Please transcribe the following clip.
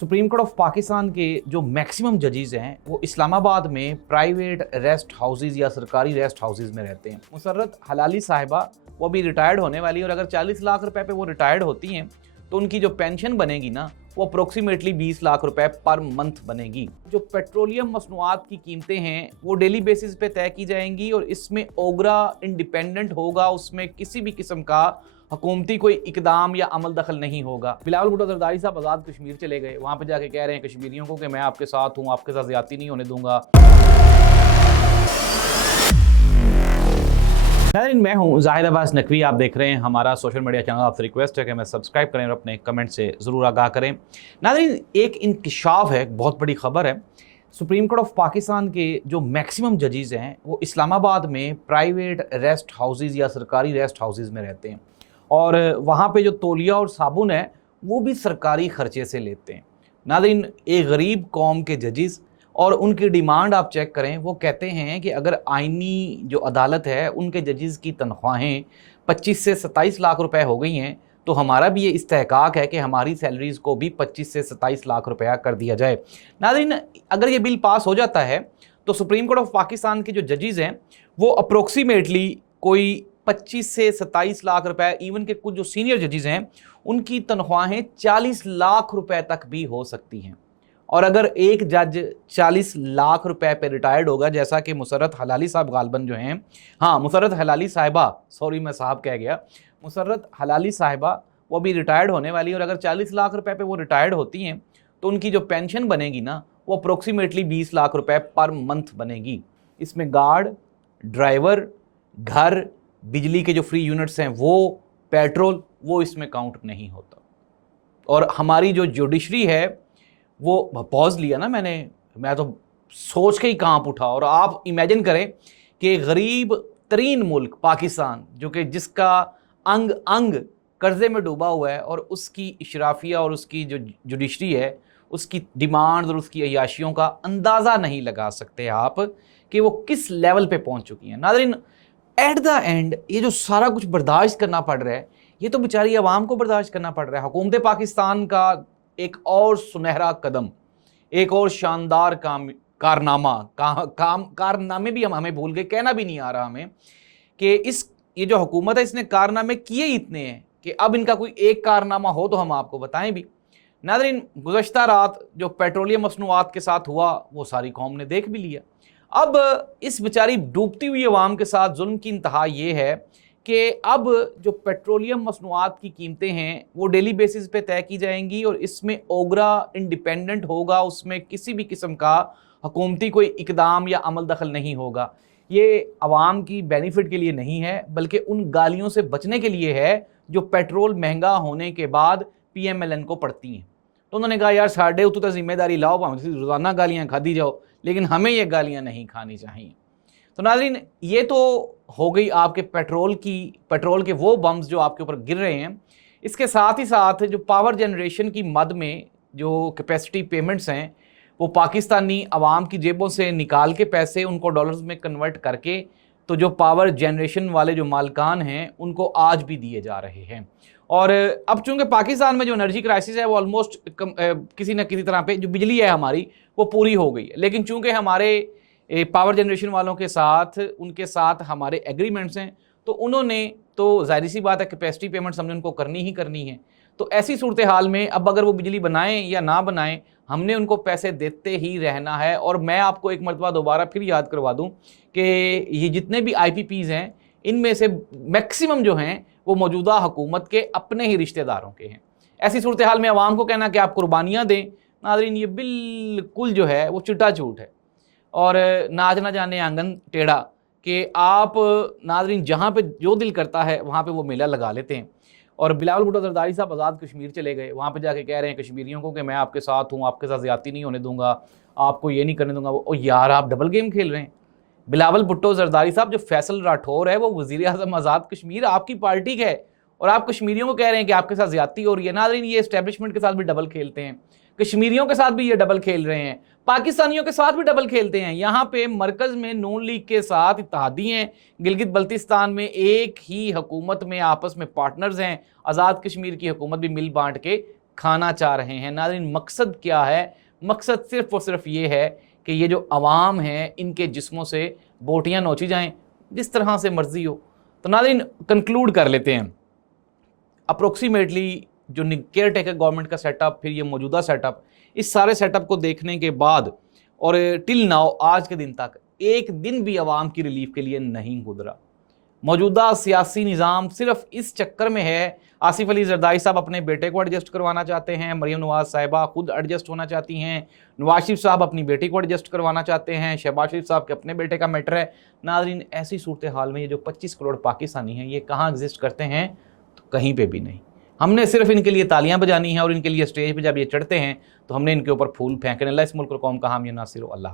Supreme court of Pakistan के जो maximum जजेस हैं वो इस्लामाबाद में प्राइवेट रेस्ट हाउसेज या सरकारी रेस्ट हाउसेज में रहते हैं। मुसर्रत हलाली साहिबा वो अभी रिटायर्ड होने वाली है और अगर 40 लाख रुपए पे वो रिटायर्ड होती हैं तो उनकी जो पेंशन बनेगी ना वो अप्रोक्सीमेटली 20 लाख रुपए पर मंथ बनेगी। जो पेट्रोलियम मसनूआत की कीमतें हैं वो डेली बेसिस पे तय की जाएंगी और इसमें ओगरा इंडिपेंडेंट होगा, उसमें किसी भी किस्म का हुकूमती कोई इकदाम या अमल दखल नहीं होगा। बिलावल भुट्टो जरदारी साहब आज़ाद कश्मीर चले गए, वहाँ पे जाके कह रहे हैं कश्मीरियों को कि मैं आपके साथ हूँ, आपके साथ ज़्यादती नहीं होने दूंगा। नाज़रीन, मैं हूँ ज़ाहिद अब्बास नकवी, आप देख रहे हैं हमारा सोशल मीडिया चैनल। आपसे रिक्वेस्ट है कि मैं सब्सक्राइब करें और अपने कमेंट से ज़रूर आगाह करें। नाज़रीन, एक इंकिशाफ है, बहुत बड़ी ख़बर है। सुप्रीम कोर्ट ऑफ पाकिस्तान के जो मैक्सिमम जजेस हैं वो इस्लामाबाद में प्राइवेट रेस्ट हाउसेज या सरकारी रेस्ट हाउसेज में रहते हैं और वहाँ पे जो तौलिया और साबुन है वो भी सरकारी खर्चे से लेते हैं। नाज़रीन, एक गरीब कौम के जजेस और उनकी डिमांड आप चेक करें, वो कहते हैं कि अगर आइनी जो अदालत है उनके जजेस की तनख्वाहें 25 से 27 लाख रुपए हो गई हैं तो हमारा भी ये इस्तेहकाक है कि हमारी सैलरीज़ को भी 25 से 27 लाख रुपया कर दिया जाए। नाज़रीन, अगर ये बिल पास हो जाता है तो सुप्रीम कोर्ट ऑफ पाकिस्तान के जो जजेस हैं वो अप्रोक्सीमेटली कोई 25 से 27 लाख रुपए, इवन के कुछ जो सीनियर जजेस हैं उनकी तनख्वाहें 40 लाख रुपए तक भी हो सकती हैं। और अगर एक जज 40 लाख रुपए पे रिटायर्ड होगा, जैसा कि मुसर्रत हलाली साहब गालबन जो हैं, हाँ मुसर्रत हलाली साहिबा, सॉरी मैं साहब कह गया, मुसर्रत हलाली साहिबा वो अभी रिटायर्ड होने वाली है और अगर 40 लाख रुपए पे वो रिटायर्ड होती हैं तो उनकी जो पेंशन बनेगी ना वो अप्रोक्सीमेटली 20 लाख रुपए पर मंथ बनेगी। इसमें गार्ड, ड्राइवर, घर, बिजली के जो फ्री यूनिट्स हैं वो, पेट्रोल, वो इसमें काउंट नहीं होता। और हमारी जो जुडिशरी है वो पॉज लिया ना मैं तो सोच के ही कांप उठा। और आप इमेजिन करें कि गरीब तरीन मुल्क पाकिस्तान, जो कि जिसका अंग अंग कर्जे में डूबा हुआ है, और उसकी इशराफिया और उसकी जो जुडिशरी है उसकी डिमांड और उसकी अय्याशियों का अंदाज़ा नहीं लगा सकते आप कि वो किस लेवल पे पहुंच चुकी हैं। नाज़रीन, एट द एंड ये जो सारा कुछ बर्दाश्त करना पड़ रहा है ये तो बेचारी आवाम को बर्दाश्त करना पड़ रहा है। हुकूमत पाकिस्तान का एक और सुनहरा कदम, एक और शानदार कारनामे भी हम हमें भूल गए, कहना भी नहीं आ रहा हमें कि ये जो हुकूमत है इसने कारनामे किए इतने हैं कि अब इनका कोई एक कारनामा हो तो हम आपको बताएं भी। नाज़रीन, गुज़श्ता रात जो पेट्रोलियम मसनूआत के साथ हुआ वो सारी कौम ने देख भी लिया। अब इस बेचारी डूबती हुई आवाम के साथ जुल्म की इंतहा ये है कि अब जो पेट्रोलियम मसनूआत की कीमतें हैं वो डेली बेसिस पे तय की जाएंगी और इसमें ओगरा इंडिपेंडेंट होगा, उसमें किसी भी किस्म का हुकूमती कोई इकदाम या अमल दखल नहीं होगा। ये आवाम की बेनिफिट के लिए नहीं है बल्कि उन गालियों से बचने के लिए है जो पेट्रोल महंगा होने के बाद PMLN को पड़ती हैं। तो उन्होंने कहा यार साढ़े उतू तो जिम्मेदारी लाओ, रोज़ाना गालियाँ खाती जाओ, लेकिन हमें ये गालियाँ नहीं खानी चाहिए। तो नाज़रीन, ये तो हो गई आपके पेट्रोल के वो बम्स जो आपके ऊपर गिर रहे हैं। इसके साथ ही साथ जो पावर जनरेशन की मद में जो कैपेसिटी पेमेंट्स हैं वो पाकिस्तानी आवाम की जेबों से निकाल के पैसे उनको डॉलर्स में कन्वर्ट करके तो जो पावर जनरेशन वाले जो मालकान हैं उनको आज भी दिए जा रहे हैं। और अब चूंकि पाकिस्तान में जो एनर्जी क्राइसिस है वो ऑलमोस्ट किसी न किसी तरह पे जो बिजली है हमारी वो पूरी हो गई है, लेकिन चूंकि हमारे पावर जनरेशन वालों के साथ उनके साथ हमारे एग्रीमेंट्स हैं तो उन्होंने तो जाहिर सी बात है कैपेसिटी पेमेंट्स हमने उनको करनी ही करनी है। तो ऐसी सूरत हाल में अब अगर वो बिजली बनाएं या ना बनाएं हमने उनको पैसे देते ही रहना है। और मैं आपको एक मरतबा दोबारा फिर याद करवा दूं कि ये जितने भी IPPs हैं इनमें से मैक्सिमम जो हैं वो मौजूदा हुकूमत के अपने ही रिश्तेदारों के हैं। ऐसी सूरत हाल में आवाम को कहना कि आप कुर्बानियाँ दें, नाज़रीन ये बिल्कुल जो है वो चिट्टा झूठ है और नाच ना जाने आंगन टेढ़ा कि आप नाज़रीन जहाँ पे जो दिल करता है वहाँ पे वो मेला लगा लेते हैं। और बिलावल भुट्टो जरदारी साहब आज़ाद कश्मीर चले गए, वहाँ पे जाके कह रहे हैं कश्मीरियों को कि मैं आपके साथ हूँ, आपके साथ ज़्यादती नहीं होने दूंगा, आपको ये नहीं करने दूंगा। वो यार आप डबल गेम खेल रहे हैं। बिलावल भुट्टो जरदारी साहब, जो फैसल राठौर है वो वज़ीर आज़म आज़ाद कश्मीर आपकी पार्टी का है और आप कश्मीरियों को कह रहे हैं कि आपके साथ ज़्यादती हो रही है। नाज़रीन, ये एस्टेब्लिशमेंट के साथ भी डबल खेलते हैं, कश्मीरियों के साथ भी ये डबल खेल रहे हैं, पाकिस्तानियों के साथ भी डबल खेलते हैं। यहाँ पे मरकज़ में नून लीग के साथ इत्तेहादी हैं, गिलगित बल्तिस्तान में एक ही हुकूमत में आपस में पार्टनर्स हैं, आज़ाद कश्मीर की हुकूमत भी मिल बांट के کھانا چاہ رہے ہیں۔ ناظرین مقصد کیا ہے؟ مقصد صرف اور صرف یہ ہے کہ یہ جو عوام ہیں ان کے جسموں سے بوٹیاں نوچی جائیں جس طرح سے مرضی ہو۔ تو ناظرین کنکلوڈ کر لیتے ہیں، اپروکسیمیٹلی جو کیئر ٹیکر گورنمنٹ کا سیٹ اپ، پھر یہ موجودہ سیٹ اپ، اس سارے سیٹ اپ کو دیکھنے کے بعد اور ٹل ناؤ آج کے دن تک ایک دن بھی عوام کی ریلیف کے لیے نہیں گزرا۔ موجودہ سیاسی نظام صرف اس چکر میں ہے، آصف علی زرداری صاحب اپنے بیٹے کو ایڈجسٹ کروانا چاہتے ہیں، مریم نواز صاحبہ خود ایڈجسٹ ہونا چاہتی ہیں، نواز شریف صاحب اپنی بیٹی کو ایڈجسٹ کروانا چاہتے ہیں، شہباز شریف صاحب کے اپنے بیٹے کا میٹر ہے۔ ناظرین ایسی صورتحال میں یہ جو 25 کروڑ پاکستانی ہیں یہ کہاں ایگزسٹ کرتے ہیں؟ تو کہیں پہ بھی نہیں۔ ہم نے صرف ان کے لیے تالیاں بجانی ہیں اور ان کے لیے اسٹیج پہ جب یہ چڑھتے ہیں تو ہم نے ان کے اوپر پھول پھینکنے۔ اللہ اس ملک اور قوم کا حامی و ناصر ہو۔ اللہ